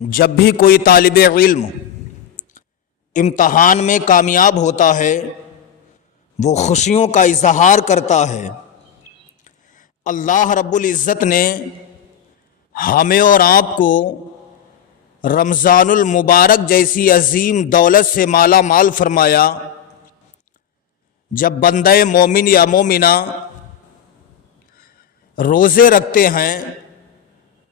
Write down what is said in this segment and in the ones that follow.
جب بھی کوئی طالب علم امتحان میں کامیاب ہوتا ہے وہ خوشیوں کا اظہار کرتا ہے۔ اللہ رب العزت نے ہمیں اور آپ کو رمضان المبارک جیسی عظیم دولت سے مالا مال فرمایا۔ جب بندہ مومن یا مومنہ روزے رکھتے ہیں،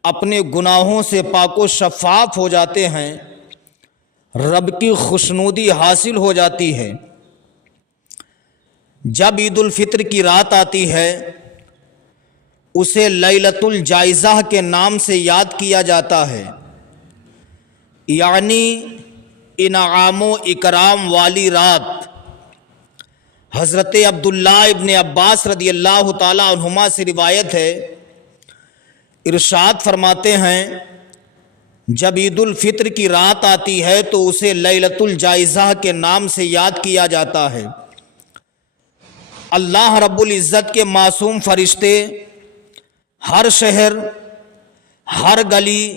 اپنے گناہوں سے پاک و شفاف ہو جاتے ہیں، رب کی خوشنودی حاصل ہو جاتی ہے۔ جب عید الفطر کی رات آتی ہے اسے لیلۃ الجائزہ کے نام سے یاد کیا جاتا ہے، یعنی انعام و اکرام والی رات۔ حضرت عبداللہ ابن عباس رضی اللہ تعالی عنہما سے روایت ہے، ارشاد فرماتے ہیں جب عید الفطر کی رات آتی ہے تو اسے لیلۃ الجائزہ کے نام سے یاد کیا جاتا ہے۔ اللہ رب العزت کے معصوم فرشتے ہر شہر، ہر گلی،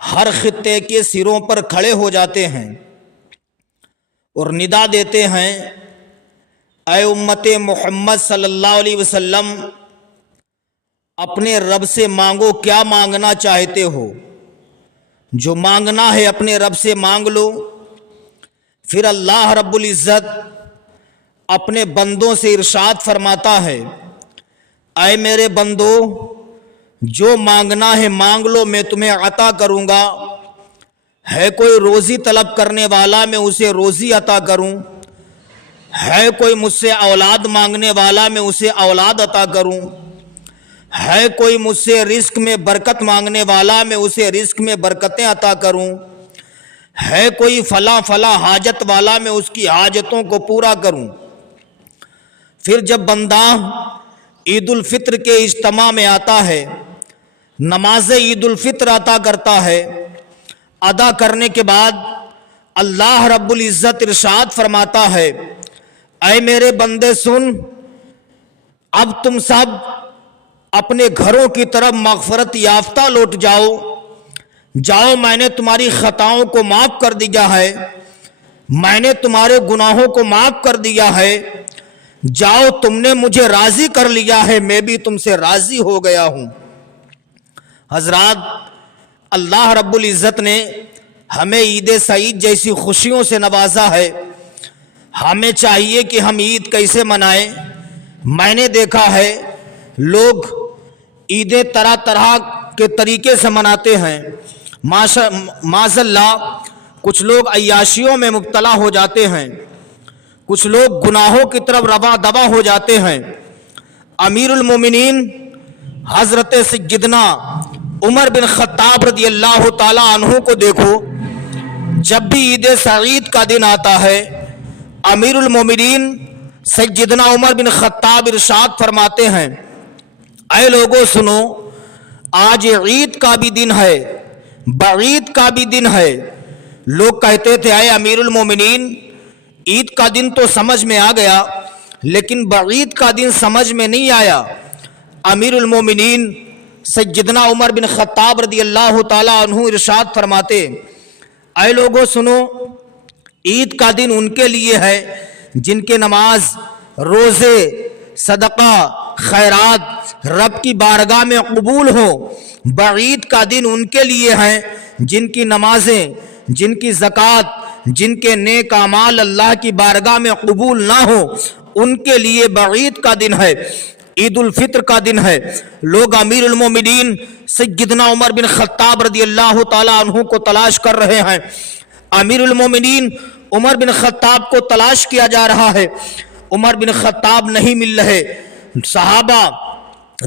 ہر خطے کے سروں پر کھڑے ہو جاتے ہیں اور ندا دیتے ہیں، اے امت محمد صلی اللہ علیہ وسلم، اپنے رب سے مانگو، کیا مانگنا چاہتے ہو، جو مانگنا ہے اپنے رب سے مانگ لو۔ پھر اللہ رب العزت اپنے بندوں سے ارشاد فرماتا ہے، اے میرے بندو، جو مانگنا ہے مانگ لو، میں تمہیں عطا کروں گا۔ ہے کوئی روزی طلب کرنے والا، میں اسے روزی عطا کروں۔ ہے کوئی مجھ سے اولاد مانگنے والا، میں اسے اولاد عطا کروں۔ ہے کوئی مجھ سے رزق میں برکت مانگنے والا، میں اسے رزق میں برکتیں عطا کروں۔ ہے کوئی فلاں فلاں حاجت والا، میں اس کی حاجتوں کو پورا کروں۔ پھر جب بندہ عید الفطر کے اجتماع میں آتا ہے، نماز عید الفطر عطا کرتا ہے، ادا کرنے کے بعد اللہ رب العزت ارشاد فرماتا ہے، اے میرے بندے سن، اب تم سب اپنے گھروں کی طرف مغفرت یافتہ لوٹ جاؤ۔ جاؤ، میں نے تمہاری خطاؤں کو معاف کر دیا ہے، میں نے تمہارے گناہوں کو معاف کر دیا ہے۔ جاؤ، تم نے مجھے راضی کر لیا ہے، میں بھی تم سے راضی ہو گیا ہوں۔ حضرات، اللہ رب العزت نے ہمیں عید سعید جیسی خوشیوں سے نوازا ہے۔ ہمیں چاہیے کہ ہم عید کیسے منائیں۔ میں نے دیکھا ہے لوگ عیدیں طرح طرح کے طریقے سے مناتے ہیں۔ معاذ اللہ، کچھ لوگ عیاشیوں میں مبتلا ہو جاتے ہیں، کچھ لوگ گناہوں کی طرف رواں دواں ہو جاتے ہیں۔ امیر المومنین حضرت سیدنا عمر بن خطاب رضی اللہ تعالی عنہ کو دیکھو، جب بھی عید سعید کا دن آتا ہے، امیر المومنین سیدنا عمر بن خطاب ارشاد فرماتے ہیں، اے لوگوں سنو، آج عید کا بھی دن ہے، بعید کا بھی دن ہے۔ لوگ کہتے تھے، اے امیر المومنین، عید کا دن تو سمجھ میں آ گیا لیکن بعید کا دن سمجھ میں نہیں آیا۔ امیر المومنین سیدنا عمر بن خطاب رضی اللہ تعالی عنہ ارشاد فرماتے، اے لوگوں سنو، عید کا دن ان کے لیے ہے جن کے نماز، روزے، صدقہ، خیرات رب کی بارگاہ میں قبول ہو۔ بعید کا دن ان کے لیے ہیں جن کی نمازیں، جن کی زکوٰۃ، جن کے نیک اعمال اللہ کی بارگاہ میں قبول نہ ہو، ان کے لیے بعید کا دن ہے، عید الفطر کا دن ہے۔ لوگ امیر المومنین سیدنا عمر بن خطاب رضی اللہ تعالی عنہ کو تلاش کر رہے ہیں۔ امیر المومنین عمر بن خطاب کو تلاش کیا جا رہا ہے، عمر بن خطاب نہیں مل رہے۔ صحابہ،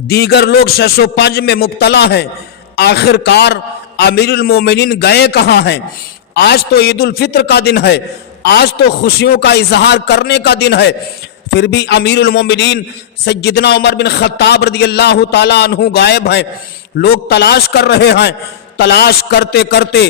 دیگر لوگ شش و پنج میں مبتلا ہیں۔ آخر کار امیر المومنین گئے کہاں ہیں؟ آج تو عید الفطر کا دن ہے، آج تو خوشیوں کا اظہار کرنے کا دن ہے، پھر بھی امیر المومنین سیدنا عمر بن خطاب رضی اللہ تعالی عنہ غائب ہیں۔ لوگ تلاش کر رہے ہیں، تلاش کرتے کرتے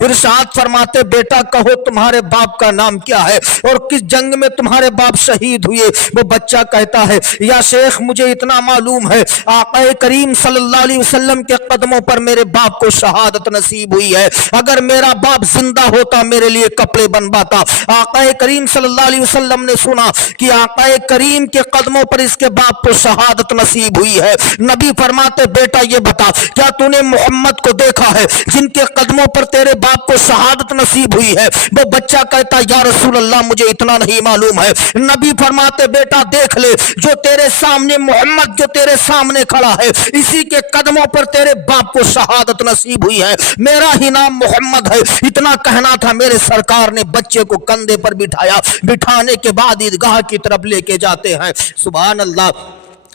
ارشاد فرماتے بیٹا کہو تمہارے باپ کا نام کیا ہے اور کس جنگ میں تمہارے باپ شہید ہوئے؟ وہ بچہ کہتا ہے یا شیخ مجھے اتنا معلوم ہے آقا کریم صلی اللہ علیہ وسلم کے قدموں پر میرے باپ کو شہادت نصیب ہوئی ہے، اگر میرا باپ زندہ ہوتا میرے لیے کپڑے بنواتا۔ آقا کریم صلی اللہ علیہ وسلم نے سنا کہ آقا کریم کے قدموں پر اس کے باپ کو شہادت نصیب ہوئی ہے۔ نبی فرماتے بیٹا یہ بتا کیا تو نے محمد کو دیکھا ہے جن کے قدموں پر تیرے باپ کو شہادت نصیب ہوئی ہے؟ وہ بچہ کہتا یا رسول اللہ مجھے اتنا نہیں معلوم ہے۔ نبی فرماتے بیٹا دیکھ لے جو تیرے سامنے محمد جو تیرے سامنے کھڑا ہے اسی کے قدموں پر تیرے باپ کو شہادت نصیب ہوئی ہے، میرا ہی نام محمد ہے۔ اتنا کہنا تھا، میرے سرکار نے بچے کو کندھے پر بٹھایا، بٹھانے کے بعد عیدگاہ کی طرف لے کے جاتے ہیں۔ سبحان اللہ۔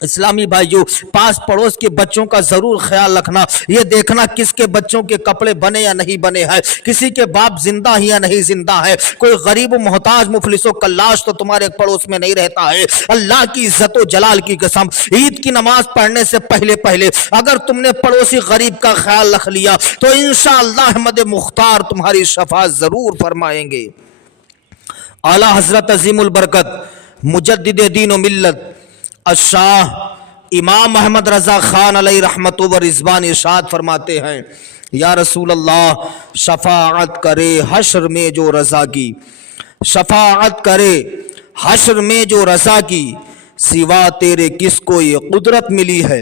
اسلامی بھائیوں، پاس پڑوس کے بچوں کا ضرور خیال رکھنا، یہ دیکھنا کس کے بچوں کے کپڑے بنے یا نہیں بنے ہیں، کسی کے باپ زندہ ہی یا نہیں زندہ ہے، کوئی غریب و محتاج مفلس و کلاش تو تمہارے پڑوس میں نہیں رہتا ہے۔ اللہ کی عزت و جلال کی قسم، عید کی نماز پڑھنے سے پہلے اگر تم نے پڑوسی غریب کا خیال رکھ لیا تو انشاءاللہ احمد مختار تمہاری شفاعت ضرور فرمائیں گے۔ اعلیٰ حضرت عظیم البرکت مجدد دین و ملت الشاہ امام محمد رضا خان علیہ رحمت و رضوان ارشاد فرماتے ہیں یا رسول اللہ شفاعت کرے حشر میں جو رضا کی، شفاعت کرے حشر میں جو رضا کی، سوا تیرے کس کو یہ قدرت ملی ہے۔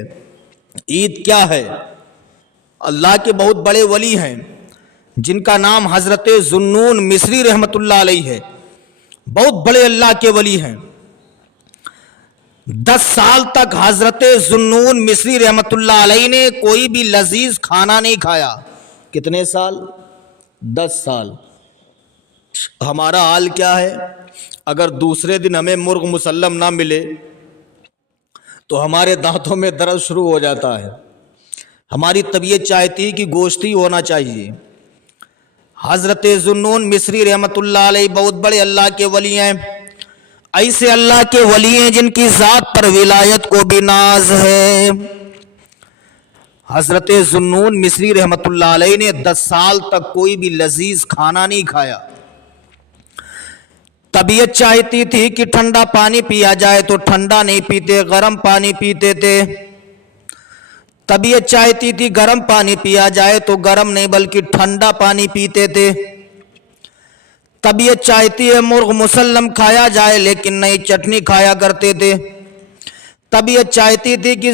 عید کیا ہے؟ اللہ کے بہت بڑے ولی ہیں جن کا نام حضرت ذوالنون مصری رحمت اللہ علیہ ہے، بہت بڑے اللہ کے ولی ہیں۔ 10 سال تک حضرت ذوالنون مصری رحمت اللہ علیہ نے کوئی بھی لذیذ کھانا نہیں کھایا۔ کتنے سال؟ 10 سال۔ ہمارا حال کیا ہے؟ اگر دوسرے دن ہمیں مرغ مسلم نہ ملے تو ہمارے دانتوں میں درد شروع ہو جاتا ہے، ہماری طبیعت چاہتی ہے کہ گوشت ہی ہونا چاہیے۔ حضرت ذوالنون مصری رحمت اللہ علیہ بہت بڑے اللہ کے ولی ہیں، ایسے اللہ کے ولی ہیں جن کی ذات پر ولایت کو بھی ناز ہے۔ حضرت ذوالنون مصری رحمت اللہ علیہ نے 10 سال تک کوئی بھی لذیذ کھانا نہیں کھایا۔ طبیعت چاہتی تھی کہ ٹھنڈا پانی پیا جائے تو ٹھنڈا نہیں پیتے، گرم پانی پیتے تھے۔ طبیعت چاہتی تھی گرم پانی پیا جائے تو گرم نہیں بلکہ ٹھنڈا پانی پیتے تھے۔ طبیعت چاہتی ہے مرغ مسلم کھایا جائے لیکن نہیں چٹنی کھایا کرتے تھے۔ طبیعت چاہتی تھی کہ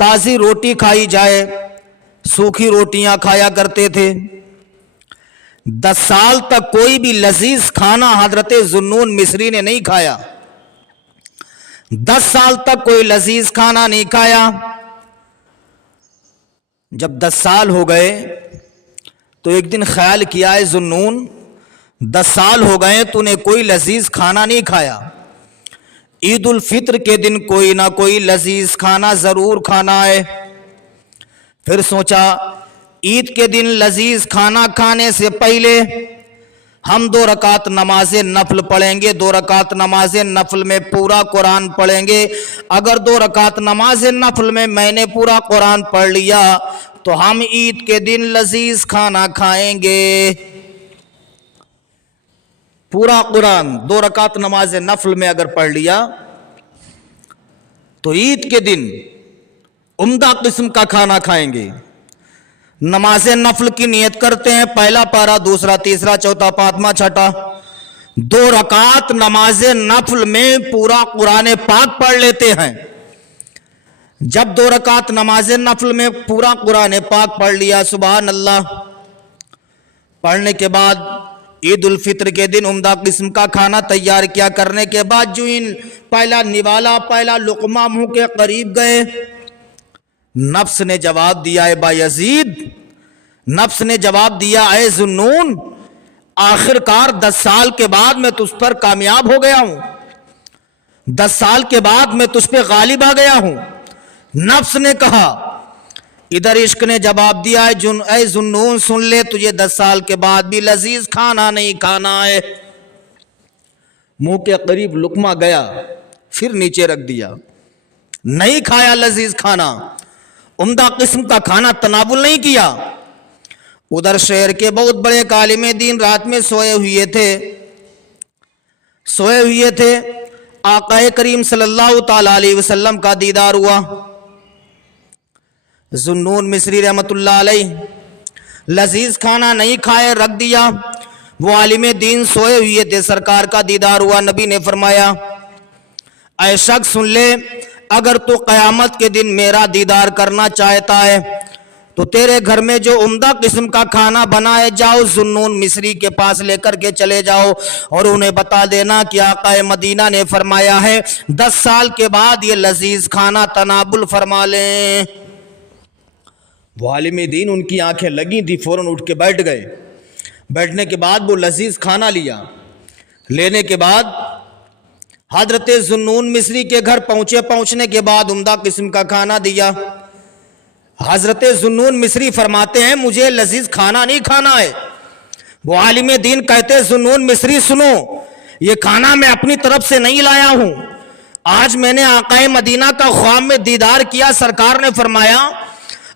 تازی روٹی کھائی جائے، سوکھی روٹیاں کھایا کرتے تھے۔ 10 سال تک کوئی بھی لذیذ کھانا حضرت ذوالنون مصری نے نہیں کھایا۔ 10 سال تک کوئی لذیذ کھانا نہیں کھایا۔ جب 10 سال ہو گئے تو ایک دن خیال کیا ہے ذوالنون 10 سال ہو گئے تو نے کوئی لذیذ کھانا نہیں کھایا، عید الفطر کے دن کوئی نہ کوئی لذیذ کھانا ضرور کھانا ہے۔ پھر سوچا عید کے دن لذیذ کھانا کھانے سے پہلے ہم 2 رکعت نماز نفل پڑھیں گے، 2 رکعت نماز نفل میں پورا قرآن پڑھیں گے۔ اگر 2 رکعت نماز نفل میں نے پورا قرآن پڑھ لیا تو ہم عید کے دن لذیذ کھانا کھائیں گے۔ پورا قرآن 2 رکعت نماز نفل میں اگر پڑھ لیا تو عید کے دن عمدہ قسم کا کھانا کھائیں گے۔ نماز نفل کی نیت کرتے ہیں، پہلا پارا، دوسرا، تیسرا، چوتھا، پانچواں، چھٹا، 2 رکعت نماز نفل میں پورا قرآن پاک پڑھ لیتے ہیں۔ جب 2 رکعت نماز نفل میں پورا قرآن پاک پڑھ لیا، سبحان اللہ، پڑھنے کے بعد عید الفطر کے دن عمدہ قسم کا کھانا تیار کیا، کرنے کے بعد جو ان پہلا نوالا، پہلا لقمہ منہ کے قریب گئے، نفس نے جواب دیا ہے بایزید، نفس نے جواب دیا اے ذوالنون، آخر کار 10 سال کے بعد میں تجھ پر کامیاب ہو گیا ہوں، 10 سال کے بعد میں تجھ پہ غالب آ گیا ہوں۔ نفس نے کہا، ادھر عشق نے جواب دیا ہے اے ذوالنون سن لے، تجھے 10 سال کے بعد بھی لذیذ کھانا نہیں کھانا ہے۔ منہ کے قریب لقمہ گیا، پھر نیچے رکھ دیا، نہیں کھایا لذیذ کھانا، عمدہ قسم کا کھانا تناول نہیں کیا۔ ادھر شہر کے بہت بڑے عالم دین رات میں سوئے ہوئے تھے آقا کریم صلی اللہ تعالی علیہ وسلم کا دیدار ہوا. ذوالنون مصری رحمت اللہ علیہ لذیذ کھانا نہیں کھائے، رکھ دیا. وہ عالم دین سوئے ہوئے تھے، سرکار کا دیدار ہوا. نبی نے فرمایا اے شخص سن لے، اگر تو قیامت کے دن میرا دیدار کرنا چاہتا ہے تو تیرے گھر میں جو عمدہ قسم کا کھانا بنائے جاؤ ذوالنون مصری کے پاس لے کر کے چلے جاؤ اور انہیں بتا دینا کہ آقا مدینہ نے فرمایا ہے 10 سال کے بعد یہ لذیذ کھانا تناول فرما لیں. وہ عالم دین ان کی آنکھیں لگی تھی، فوراً اٹھ کے بیٹھ گئے. بیٹھنے کے بعد وہ لذیذ کھانا لیا. لینے کے بعد حضرت ذوالنون مصری کے گھر پہنچنے کے بعد عمدہ قسم کا کھانا دیا. حضرت ذوالنون مصری فرماتے ہیں مجھے لذیذ کھانا نہیں کھانا ہے. وہ عالم دین کہتے ذوالنون مصری سنو، یہ کھانا میں اپنی طرف سے نہیں لایا ہوں، آج میں نے آقا مدینہ کا خواب میں دیدار کیا. سرکار نے فرمایا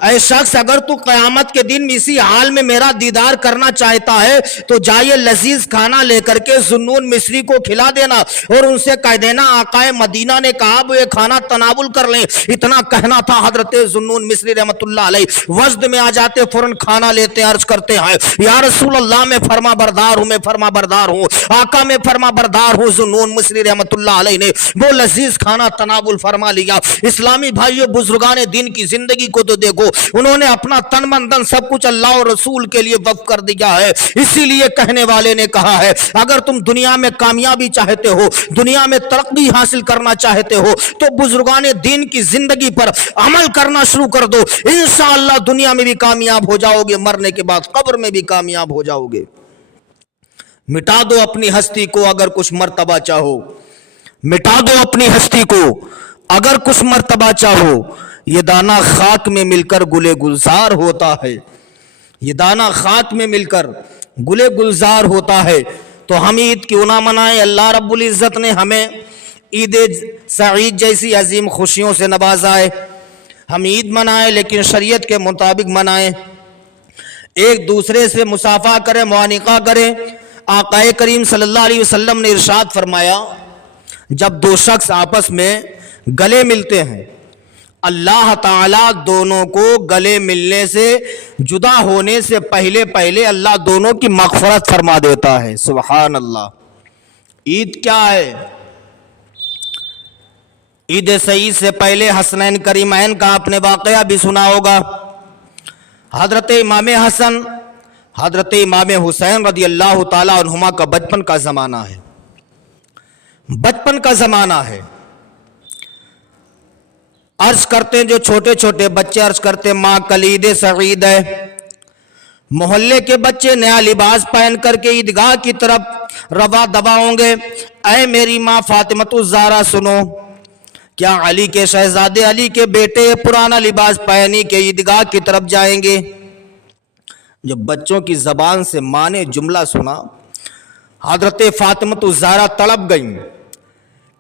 اے شخص اگر تو قیامت کے دن اسی حال میں میرا دیدار کرنا چاہتا ہے تو جائیے لذیذ کھانا لے کر کے ذوالنون مصری کو کھلا دینا اور ان سے کہہ دینا آقا مدینہ نے کہا وہ یہ کھانا تناول کر لیں. اتنا کہنا تھا. حضرت ذوالنون مصری رحمت اللہ علیہ وجد میں آ جاتے، فوراً کھانا لیتے، عرض کرتے ہیں یا رسول اللہ میں فرما بردار ہوں آقا میں فرما بردار ہوں. ذوالنون مصری رحمت اللہ علیہ نے وہ لذیذ کھانا تناول فرما لیا. اسلامی بھائیو بزرگان دین کی زندگی کو تو دیکھو، انہوں نے اپنا تن من دھن سب کچھ اللہ اور رسول کے لیے وقف کر دیا ہے. اسی لیے کہنے والے نے کہا ہے اگر تم دنیا میں کامیابی چاہتے ہو، دنیا میں ترقی حاصل کرنا چاہتے ہو تو بزرگان دین کی زندگی پر عمل کرنا شروع کر دو. انشاءاللہ دنیا میں بھی کامیاب ہو جاؤ گے، مرنے کے بعد قبر میں بھی کامیاب ہو جاؤ گے. مٹا دو اپنی ہستی کو اگر کچھ مرتبہ چاہو، مٹا دو اپنی ہستی کو اگر کچھ مرتبہ چاہو. یہ دانہ خاک میں مل کر گلے گلزار ہوتا ہے، یہ دانہ خاک میں مل کر گلے گلزار ہوتا ہے. تو ہم عید کیوں نہ منائیں؟ اللہ رب العزت نے ہمیں عید سعید جیسی عظیم خوشیوں سے نوازا ہے. ہم عید منائیں لیکن شریعت کے مطابق منائیں، ایک دوسرے سے مصافحہ کریں، معانقہ کریں. آقا کریم صلی اللہ علیہ وسلم نے ارشاد فرمایا جب دو شخص آپس میں گلے ملتے ہیں اللہ تعالیٰ دونوں کو گلے ملنے سے جدا ہونے سے پہلے اللہ دونوں کی مغفرت فرما دیتا ہے. سبحان اللہ. عید کیا ہے؟ عید سعید سے پہلے حسنین کریمین کا آپ نے واقعہ بھی سنا ہوگا. حضرت امام حسن حضرت امام حسین رضی اللہ تعالیٰ عنہما کا بچپن کا زمانہ ہے، بچپن کا زمانہ ہے. عرض کرتے ہیں جو چھوٹے چھوٹے بچے عرض کرتے ماں کلید سعید ہے. محلے کے بچے نیا لباس پہن کر کے عیدگاہ کی طرف روا دوا ہوں گے. اے میری ماں فاطمۃ الزہرا سنو، کیا علی کے شہزادے علی کے بیٹے پرانا لباس پہنی کے عیدگاہ کی طرف جائیں گے؟ جب بچوں کی زبان سے ماں نے جملہ سنا حضرت فاطمۃ الزہرا تڑپ گئیں.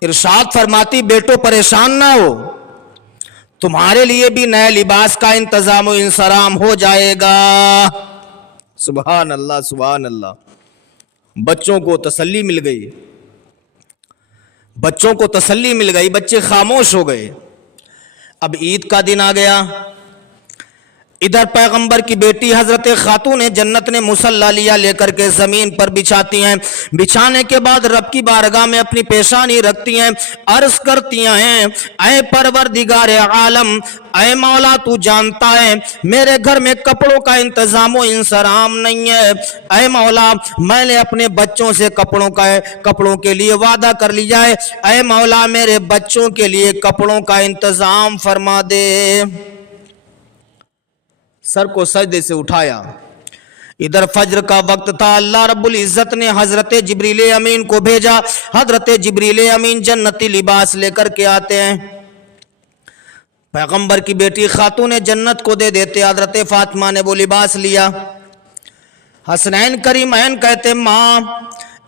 ارشاد فرماتی بیٹو پریشان نہ ہو، تمہارے لیے بھی نئے لباس کا انتظام و انصرام ہو جائے گا. سبحان اللہ سبحان اللہ. بچوں کو تسلی مل گئی، بچوں کو تسلی مل گئی، بچے خاموش ہو گئے. اب عید کا دن آ گیا. ادھر پیغمبر کی بیٹی حضرت خاتون جنت نے مصلی لیا، لے کر کے زمین پر بچھاتی ہیں. بچھانے کے بعد رب کی بارگاہ میں اپنی پیشانی رکھتی ہیں، عرض کرتی ہیں اے پروردگار عالم، اے مولا تو جانتا ہے میرے گھر میں کپڑوں کا انتظام و انصرام نہیں ہے. اے مولا میں نے اپنے بچوں سے کپڑوں کے لیے وعدہ کر لیا ہے. اے مولا میرے بچوں کے لیے کپڑوں کا انتظام فرما دے. سر کو سجدے سے اٹھایا. ادھر فجر کا وقت تھا. اللہ رب العزت نے حضرت جبریل امین کو بھیجا. حضرت جبریل امین جنتی لباس لے کر کے آتے ہیں، پیغمبر کی بیٹی خاتون جنت کو دے دیتے. حضرت فاطمہ نے وہ لباس لیا. حسنین کریمین کہتے ماں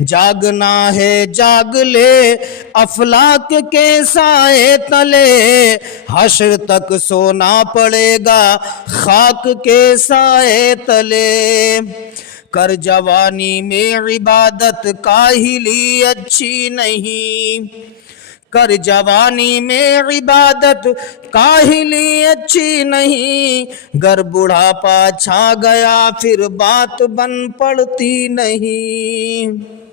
جاگنا ہے جاگ لے افلاک کے سائے تلے، حشر تک سونا پڑے گا خاک کے سائے تلے۔ کر جوانی میں عبادت کاہلی اچھی نہیں، کر جوانی میں عبادت کاہلی اچھی نہیں، گر بڑھاپا چھا گیا پھر بات بن پڑتی نہیں۔